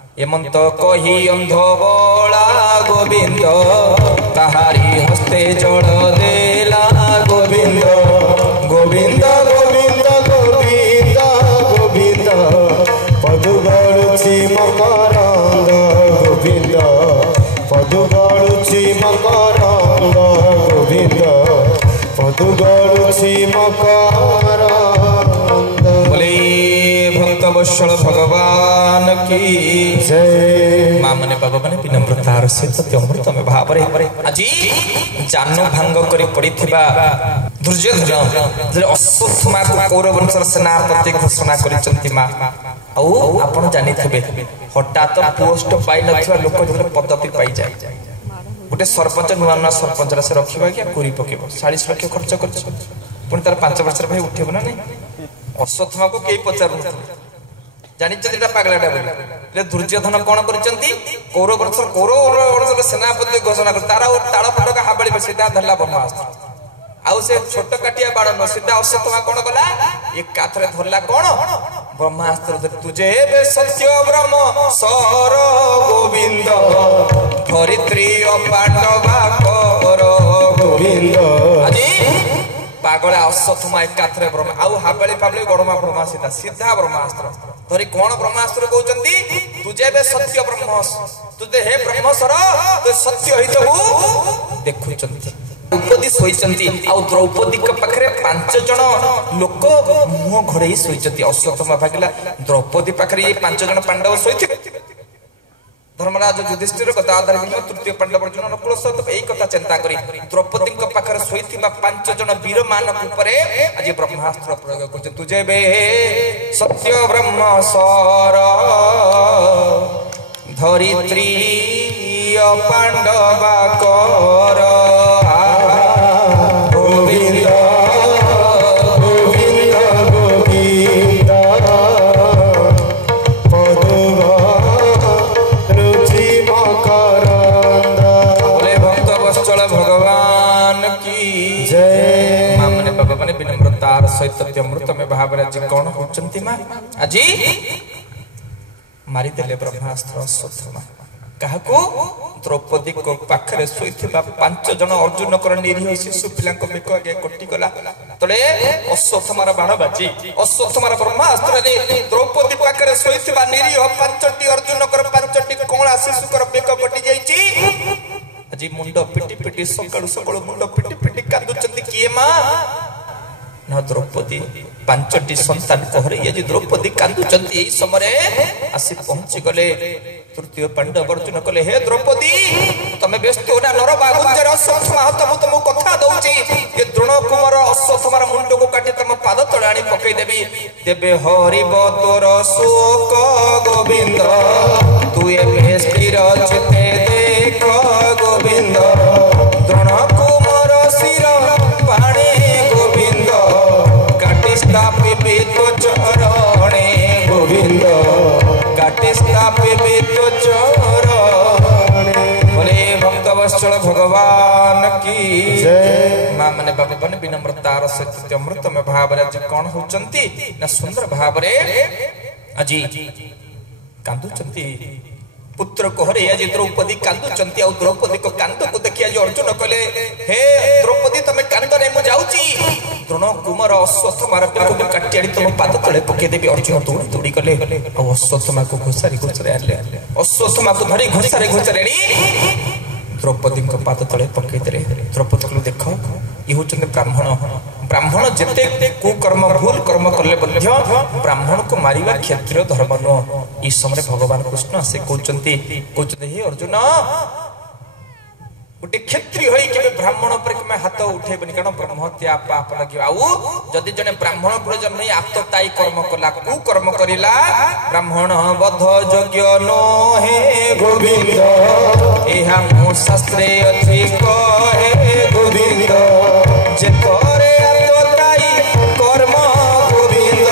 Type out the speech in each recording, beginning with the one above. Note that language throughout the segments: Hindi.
एमंत कही अंध बला गोविंद ताहारी हस्ते जल देला गोविंद गोविंद गोविंद गोविंद गोविंद पदु गड़ुची मकरंद गोविंद पदु गड़ुची मकरंद गोविंद पदु गड़ुची मकरंद। बोले भक्त वत्सल भगवान की जय। माँ मने बाबा माने विनम्रतार सहित अमृत में भाव आज जान भांग कर पड़िथिबा दुर्योधन अश्वत्थामा को कौरव वंशर सेनापति घोषणा करिसंति माँ आउ आपण जानिथिबे हठात पोस्ट पाई नथिबा लोक जने पदवी पाई जाय गोटे सरपंच नुआ नुआ सरपंच से रखिबा क्या कोरी पकेबो 40 लाख खर्च कर पुणी तार 5 वर्ष भाई उठेबो ना नहीं अश्वत्थामा को केई पचारु जानिछन्ति पागलाटा बोली दुर्योधन कौन करिसंति कौरव वंशर सेनापति घोषणा कर तारा ताड़ फटका हाबळी सीधा धरला ब्रह्मास्त्र आउ से छोट काटिया बाड़ न सीधा अश्वत्थामा कौन कला एकाथरे धरला कौन ब्रह्मास्त्र तुझे सत्य ब्रह्म सर गोविंद धरित्री पांडवा कर गोविंद अजी पागला अश्वत्थामा एकाथरे ब्रह्म आउ हाबळी फाबळी गड़मा ब्रह्मा सीधा सीधा ब्रह्मास्त्र धरी कौन ब्रह्मास्त्र कहउचंती तुझे बे सत्य ब्रह्म तुझे हे ब्रह्म सर तु सत्य हितबु देखुचंती द्रौपदी सोईचंती आ द्रौपदी के पाखरे 5 जण लोक मुह घोड़े सोईचंती अश्वत्थामा भागिला द्रौपदी पाखरे ये 5 जण पांडव सोईथिबे धर्मराज युधिष्ठिर कथा आधार तृतीय पांडव अर्जुन नकुल सहित यही कथा चिंता करी द्रौपदी पाखरे सोईथिबा 5 जण वीर मानक उपरे आज ब्रह्मास्त्र प्रयोग करते तुझे बे सत्य ब्रह्म सर धरित्री पांडवा कर गोविंद गोविंद गोविंद पदु रुचि मकरंद। बोले भक्त वत्सल भगवान की जय। माँ मने बाबा माने विनम्रतार सहित अमृत में भाव आज कौन होचंती माँ आज मारी देले ब्रह्मास्त्र अश्वत्थामा काहाको द्रौपदी को पाखरे सोईथिबा 5 जण अर्जुन कर निरीह शिशु पिलांको बेक आगे कटि गला तले अश्वत्थामार बाण बाजी अश्वत्थामार ब्रह्मास्त्र रे द्रौपदी पाखरे सोईथिबा निरीह 5टी अर्जुन कर 5टी कोला शिशु कर बेक कटि जाईची अजी मुंड पिटी पिटी सकाळु सकाळु मुंड पिटी पिटी कांदुचंती किए मां न द्रौपदी 5टी संतान कहरे ये द्रौपदी कांदुचंती एई समय आसी पहुंची गले तृतीय पांडव अर्जुन कले हे द्रौपदी तमे व्यस्त हो ना नर बागुंजर अश्वत्थामा तुम तुम कथा दउची ये द्रोण कुमार अश्वत्थामार मुंड को काटी तम पाद तळे आनी पकई देबी देबे हरिब तोर शोक गोविंद तू ए स्थिर चिते देख गोविंद द्रोण कुमार शिर पाणे गोविंद काटी स्थापिबे तो चरणे गोविंद काटी स्थापिबे तो चरणे। बोले भक्त वत्सल भगवान की जय। माँ मने बाबा माने विनम्रतार सहित अमृत में भाव आज कौन होचंती ना सुंदर भाव रे अजी कांदुचंती पुत्र कहरे आज द्रौपदी कांदुचंती आ द्रौपदी को कांद को देखि आज अर्जुन कहले हे द्रौपदी तमे कांद रे मु जाउची द्रोण कुमार अश्वत्थामार को काटी आनी तुम पाद तले पके देबी अर्जुन दौड़ी दौड़ी गले आ अश्वत्थामा को घोसारी घोसारी आले अश्वत्थामा को धरी घोसारी घोसारी द्रौपदी को पाद तले पके देले द्रौपदी को देख ये होचने ब्राह्मण ब्राह्मण जेते कुकर्म भूल कर्म करले बध्य ब्राह्मण को मारिबा क्षत्रिय धर्म न। इस समय भगवान कृष्ण से कहउचंती हे अर्जुन गोटे क्षत्रिय होई के ब्राह्मण पर के हाथ उठेबनी कारण ब्रह्महत्या पाप लगे आउ जदि जने ब्राह्मण पर जन्म आत्मताई कर्म कला कुकर्म करिला ब्राह्मण बध योग्य नो हे गोविंद एहा मो शास्त्रे अछि कहे गोविंद जे करे आत्मताई कर्म गोविंद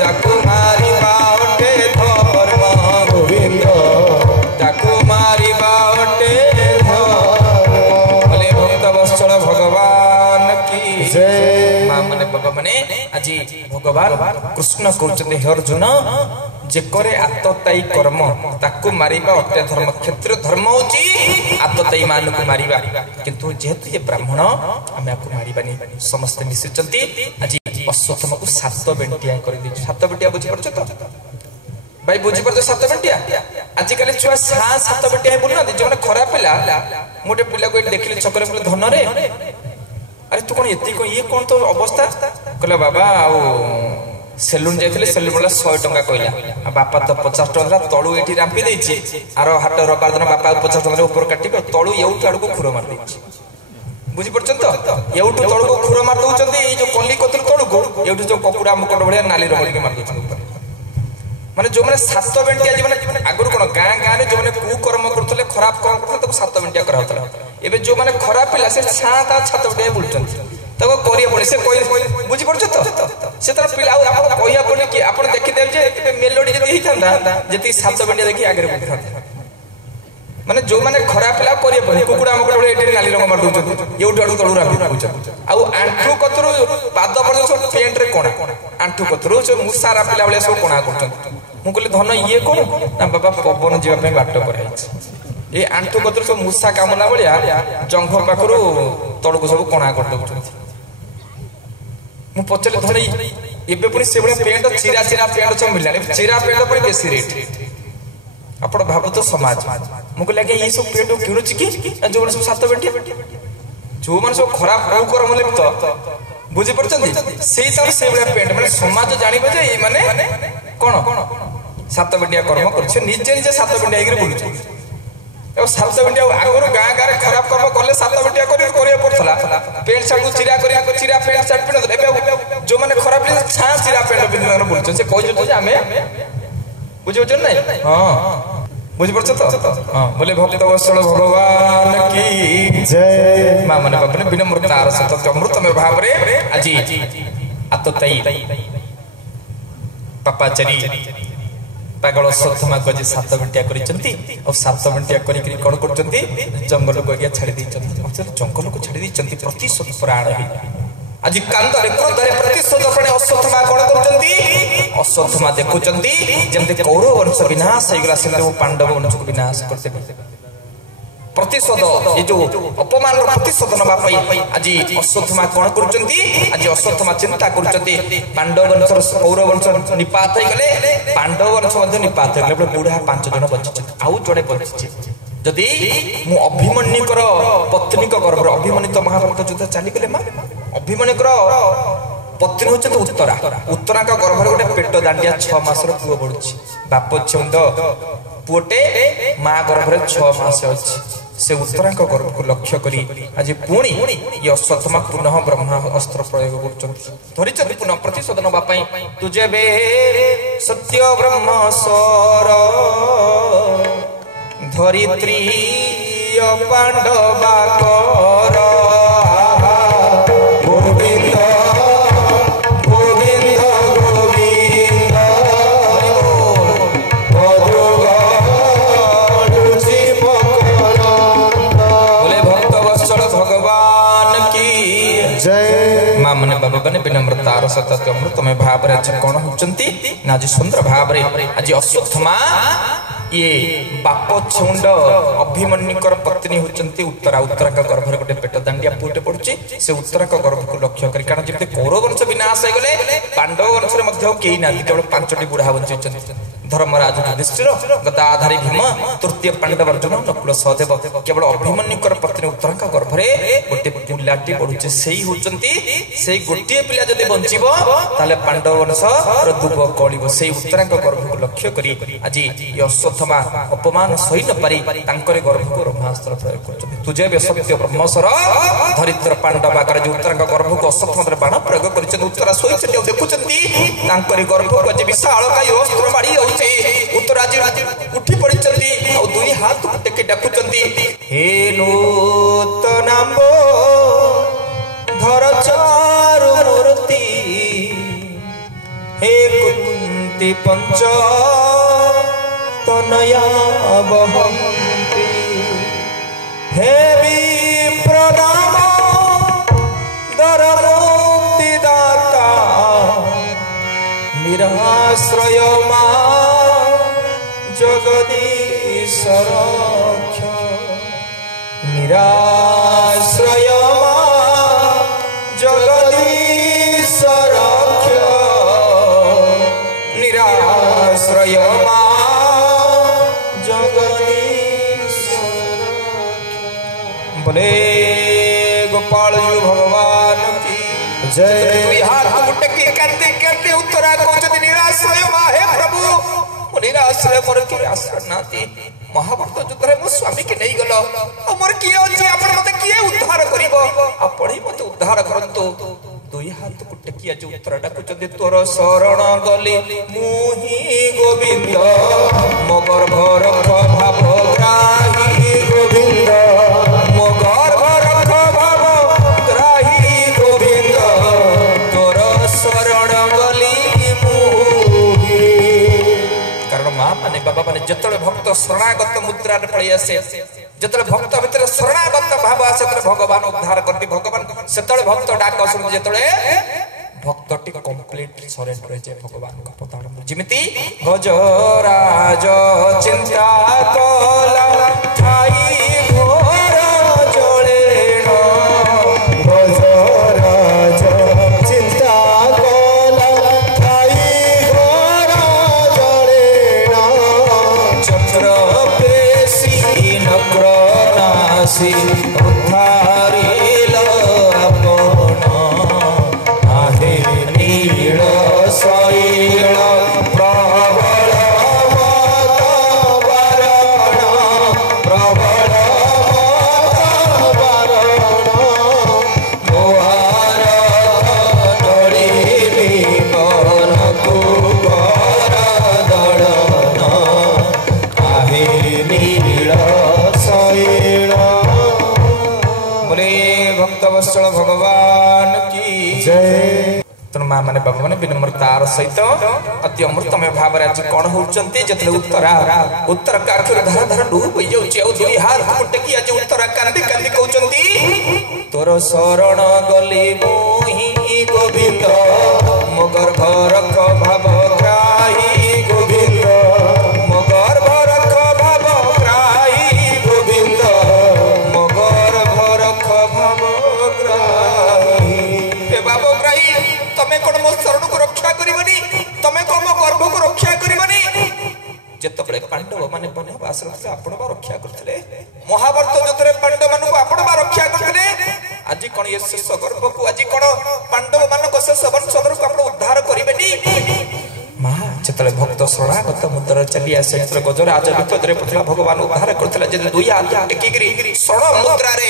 ताकु मारी बाटे धर्म गोविंद ताकु मारी बाटे भगवान की जय। माँ मने बाबा मने आज भगवान कृष्ण कहते हे अर्जुन जेकरे आतताई कर्म ताकू मारिबा अत्य धर्म क्षेत्र धर्म होची आतताई मान को मारिबा किंतु जेहेतु ये ब्राह्मण आमे आपको मारिबानी समस्त मिसिचंती आज अश्वत्थामा को 7 बेंटिया कर दी 7 बेंटिया बुझी परछ तो भाई बुझी परछ 7 बेंटिया आज काली छुआ 7 बेंटिया बोल ना जो खराब पिला मोटे पिला को देखले चक्कर बोले धन रे अरे तू कोन एती को ये कोन तो अवस्था कहले बाबा आ सेलून जाइले सेलून बोला 100 टका कहला बापा तो 50 टका तळु एठी रांपी देछि आरो हाट रकार दिन बापा 50 टका ऊपर काटी तळु एउठ आड़ को खुरो मार देछि बुझी परछन तो एउठ तळु को खुरो मार दउचंदी ए जो कल्ली कतल तळु को एउठ जो ककुड़ा मुकट भलिया नाली रगड़ के मार दउछन ऊपर माने जो माने 7 बेंटिया जी माने आगुर कोन गां गां रे जो माने कुकर्म करथले खराब काम करथले तो 7 बेंटिया करा होतला एबे जो माने खराब पिला से 7 बेंटिया बुलचन तको करिया पड़े से कोई बुझी पड़छ तो से तर पिला आपण कहिया पड़े कि आपण देखि देब जे मेलोडी जदी ही थांदा जति 7 बेंटिया देखि आगे बुझ थांदा माने जो माने खराब पिला करिया पड़े कुकुडा मकड़ बळे एठी नाली रंग मार दउछ एउठ आडू तळू राखि बुझ आ आंठू कतरो पाद पर सब पेंट रे कोना आंठू कतरो से मुसारा पिला बळे सब कोना करछन मु कहले धन ये कोन ना बाबा पवन जीवा पे बाट कराइछ ए आंठू कतरो सब मुसा कामना बळिया जंघ पाखरु तळको सब कोना कर दउछ मु पचले धन एबे पुनी से बळे पेंट चिरा चिरा पेंट छ मिलला चिरा पेंट पर बेसी रेट आपण भाबु तो समाज मु कहले के ये सब पेंट किनुच की जो सब 7 बेंटिया जो मन सब खराब हो कर मले तो बुझी परछन सेई सब से बळे पेंट माने समाज जानिबो जे ए माने कोन 7 बेंटिया कर्म करछ निजे निजे 7 बेंटिया इगरे बोलुछ ए 7 बेंटिया आगरो गां गां रे खराब कर्म करले 7 बेंटिया करिया पड़थला पेंट शर्ट चिरा करिया चिरा पेंट शर्ट पिन एबे जो माने खराब ले छा चिरा पेंट पिन बोलछ से कहि जो जे हमें बुझियो जन नै हां बुझि परछ तो हां बोले भक्त वत्सल भगवान की जय मां माने बापने विनम्रतार सत अमृत में भाव रे आजी आतताई पापाचरी पागल अश्वत्थामा को जे 7 बेंटिया करिसंती और 7 बेंटिया करी कोन करचंती जंगल को गया छाड़ी दैचंती जंगल को छाड़ी दैचंती प्रतिशोध प्राण ही आज कांदरे क्रोधरे प्रतिशोध प्राण अश्वत्थामा कोन करचंती अश्वत्थामा देखुचंती जेमते कौरव वंश विनाश होइगला से पांडव वंश को विनाश करते प्रतिशोध ये जो अपमान प्रतिशोध नबा पई आज अश्वत्थामा कोन करचंती आज अश्वत्थामा चिंता करचंती पांडव वंश कौरव वंश निपात होई गले पांडव वंश मध्ये निपात होई गले बुढ़ा 5 जन बचिछ आउ जड़े बचिछ जदी मु अभिमन्युकर पत्नी को गर्भ अभिमन्यु तो महाभारत युद्ध चली गले मा अभिमन्युकर पत्नी होचे तो उत्तरा का गर्भ रे गोटे पेट दांडिया 6 मास रो पुओ बडुछि बाप छुंद पुओटे मां गर्भ रे 6 मास अछि से उत्तरा का गर्भ को लक्ष्य करी आज पुणी ये अश्वत्थामा पुनः ब्रह्मा अस्त्र प्रयोग करछथि धरिछथि पुनः प्रतिशोध नबा पई तुझे बे सत्य ब्रह्म स्वर धरित्री पांडवा कर गोविंद गोविंद गोविंद बोले भक्त वत्सल भगवान की जय मां मने बाबा बने विनम्रतार सत्य अमृत में भाव रे कोन होचंती ना आज सुंदर भाव रे आज अश्वत्थामा ये बाप छुंड अभिमन्युकर पत्नी होचंती उत्तरा उत्तरा का गर्भ रे गोटे पेट दांडिया पुटे पड़ुची से उत्तरा का गर्भ को लक्ष्य करी कारण जेते कौरव वंश विनाश हो गले पांडव वंश रे मध्य केही ना केवल 5टी बुढ़ा बंचिचंती धर्मराज युधिष्ठिर गदाधारी भीम तृतीय पांडव अर्जुन नकुल सहदेव केवल अभिमन्युकर पत्नी उत्तरा का गर्भ रे गोटे पिलाटी पड़ुची सेही होचंती सेही गोटे पिला जदी बंचिबो ताले पांडव वंश रो दुब कळिबो सेही उत्तरा का गर्भ को लक्ष्य करी आज ये अश्वत्थामा अपमान सही न पारी तांकरे गर्भ को ब्रह्मास्त्र प्रयोग करछथि तुझे बे सत्य ब्रह्मस्वर धरित्र पांडव आकर जो उत्तरा का गर्भ को अश्वत्थामा रे बाण प्रयोग करछथि उत्तरा सोई से देखुछथि तांकरे गर्भ को जे विशाल काय अस्त्र बाड़ी होछि उत्तरा जी उठी पड़िछथि और दुई हाथ टेके डाकुछथि हे नूतनाम्बो धर चारु मूर्ति हे कुंती पंच तनया बहन्ति हे विप्रदाम दरमुक्ति दाता निराश्रय मा सरक्ष निराश्रय जगदीश रक्ष निराश्रय जगदीश बोले गोपाल जी भगवान की जय। हाथ मुट्ठी करते करते उत्तरा कहते निराश्रय हे प्रभु निराश्रय मोर कि आश्रय नाती महाभारत युद्ध मो स्वामी के नहीं गल मोर किए अच्छे आप मत किए उद्धार करिबो आपण ही मत उद्धार करंतो दुई हाथ को टेकिया जो उत्तर डाकुचंदी तोर शरण गली मुहि गोविंद मो गर्भ रख भाव ग्राही गोविंद मो गर्भ रख भाव ग्राही गोविंद तोर शरण गली मुहि। कारण मां माने बाबा माने जतले भक्त शरणागत मुद्रा रे पळी आसे जतले भक्त भितर शरणागत भाव आसे तले भगवान उद्धार करती भगवान सेतले भक्त डाक सुन जतले भक्तटी कंप्लीट सरेंडर हो जाए भगवान का पताड़ जिमिति गजराज चिंता कला थाई घोर जलेण गजराज चिंता कला थाई घोर जलेण चक्र पेशी नक्र नासी उद्धारिल आपण नील शैल प्रबल वातावरण प्रबल वातावरण मोहार डोली विमन कुबर दड़न आहे नील शैल। बोले भक्तवत्सल भगवान की जय। तेणु माँ मैंने बाबा मैंने विनम्रतार सहित अति अमृतमय भाव आज कौन होती जितने उत्तर काखिर धार धार डूब हो दुई हाथ टेकी आज उत्तर कांदी कांदी कहते तोर शरण गली मुहि गोविंद मो गर्भ रख भाव ग्राही गोविंद मो गर्भ रख भाव ग्राही गोविंद मो गर्भ रख भाव ग्राही हे बाबा ग्राही तमे कोन मो शरण को रक्षा करिवनी तमे कोन मो गर्भ को रक्षा करिवनी जेतबले पांडव माने बनवास रखले आपण बा रक्षा करथले महाभारत युद्धरे पांडव मानु को आपण बा रक्षा करथले आज कोन ये शेष गर्भ को आज कोन पांडव मान को शेष वंशधर को आपण उद्धार करिवेनी मां जेतले भक्त शरणागत मुद्रा चली आसे चित्र गजराज विपदरे पथला भगवान उद्धार करथला जे दुई हाथ टेकीगिरी शरण मुद्रा रे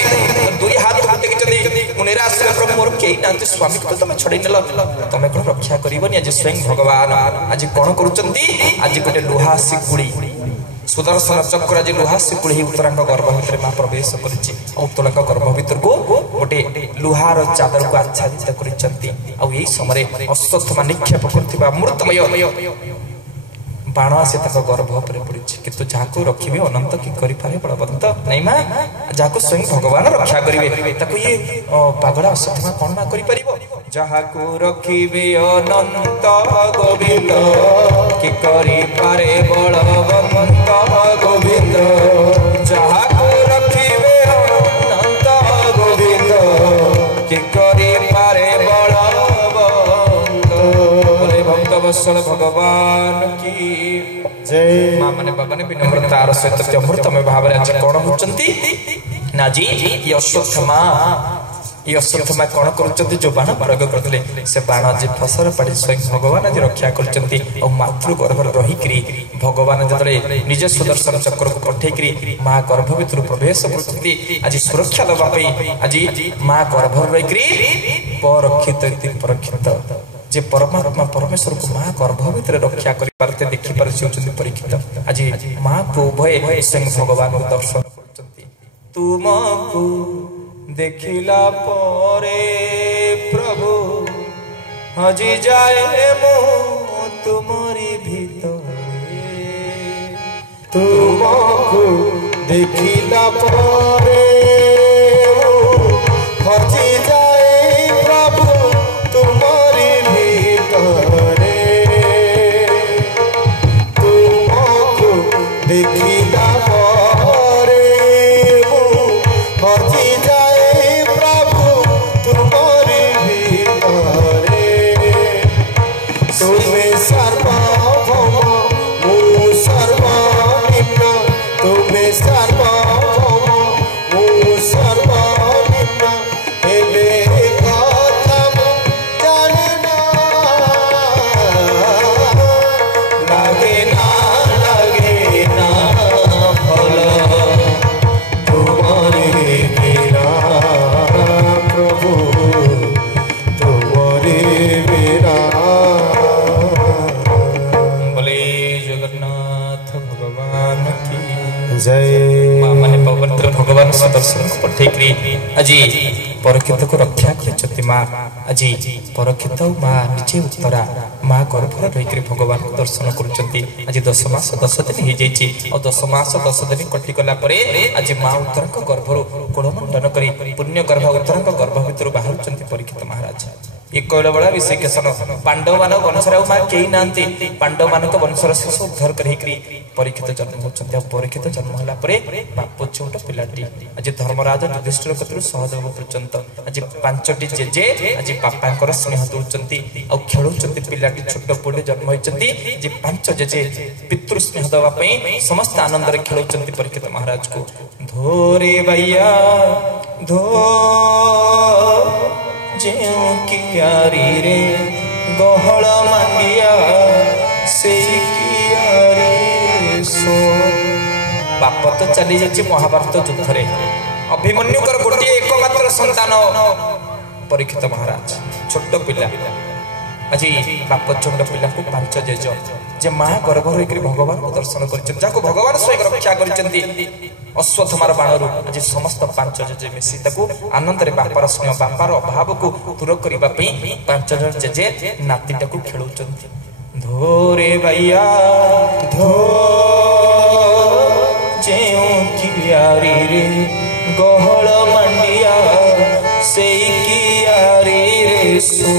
दुई हाथ टेकी चली निराश्रय प्रभु मोर केई नांती स्वामी को तमे छडै नेल तमे कोन रक्षा करिवनी आज स्वयं भगवान आज कोन करूचंती आज गोटे लोहा सिकुड़ी सुदर्शन चक्र आज लोहा सिकुड़ी उत्तरांग गर्भ भितर मां प्रवेश करिछि उत्तरांग गर्भ भितर को गोटे लोहार चादर को आच्छादित करिचंती आ एई समय अश्वत्थमा निक्षेप करथिबा अमृतमय बाण से गर्भ पर पड़ी किंतु जहाँ रखिए अनंत कि करें बलवंत नहीं माँ जहाँ स्वयं भगवान रक्षा करेंगे ये पागड़ा अश्वत्थमा कौन माँ कर जहाँ रखिए अनंत गोविंद कि पारे बलवंत गोविंद जहाँ रखिए अनंत गोविंद कि पारे बलवंत बोले भक्तवत्सल भगवान की जय। मां माने बाबा ने विनम्रतार सहित अमृतमय भाव आज कौन होचंती ना जी ये अश्वत्थमा कौन करुचंती जो बाण प्रयोग करथिले से बाण जे फसर पड़ी स्वयं भगवान आज रक्षा करचंती और मातृ गर्भ रही भगवान जतले निज सुदर्शन चक्र को पठेकरी मां गर्भ भितर प्रवेश करचंती आज सुरक्षा दबा पई आज मां गर्भ रही परक्षित परक्षित जे परमात्मा परमेश्वर को मां गर्भ भितर रक्षा कर पारते देखि पारछि परीक्षित आज मां को उभय स्वयं भगवान को दर्शन करचंती तुमको देखिला परे प्रभु हजी जाए मो तुमरी भीतरे तुमको देखिला परे हजी जाए प्रभु तुमरी भीतरे तुमको देखी विदा परे हजी जाए प्रभु तुम्हारी भितरे तुम्हें सर्वभौम मु सर्वनिम्न तुम्हें सर्वभौम मु सर्वनिम्न हेले कथा मु जाने ना लागे ना भल तुम्हारे बिना प्रभु तुम्हारे बिना बोले जगन्नाथ भगवान की जय। माने पवित्र भगवान सदर्शन को पठेकरी अजी परीक्षित को रक्षा करछति मां अजी परीक्षित मां निचे उत्तरा मां गर्भ रहिकरी भगवान को दर्शन करूछंती अजी 10 मास 10 दिन हे जेछि और 10 मास 10 दिन कटि गला परे अजी मां उत्तरा को गर्भरो कोड़मंडन करी पुण्य गर्भ उत्तरा को गर्भ भितर बाहरुछंती परीक्षित महाराज एक कोइला बड़ा विषयकेशन पांडव मान वंशर मां केही नांती पांडव मान को वंशर शेष उद्धार करिकरी परीक्षित जन्म होचंती परीक्षित जन्म होला परे बाप छोट पिलाटी आज धर्मराज युधिष्ठिर कतरु सहदेव पर्यंत आज 5टी जेजे आज बापांकर स्नेह दउचंती आ खेलुचंती पिलाटी छोट पुडे जन्म होचंती जे 5 जेजे पितृ स्नेह दवा पई समस्त आनंद रे खेलुचंती परीक्षित महाराज को धोरे भैया धो जेउ कियारी रे गहळ मांडिया से कियारी सो बाप तो चली जाछि महाभारत युद्ध रे अभिमन्यु कर गोटे एकमात्र संतान परीक्षित महाराज छोट पिला আজি बाप छोट पिला को 5 जेज जे मां गर्भ होइकरी भगवान को दर्शन करछन जाको भगवान स्वयं रक्षा करछंती अश्वत्थमार बाणरू आज समस्त 5 जेजे मिसी ताको आनंद रे बापार स्नेह बापार अभाव को दूर करिबा पई 5 जन जेजे नातीटा को खेलुचंती धोरे भैया धो जेउ कियारी रे गहळ मंडिया सेई कियारी रे सो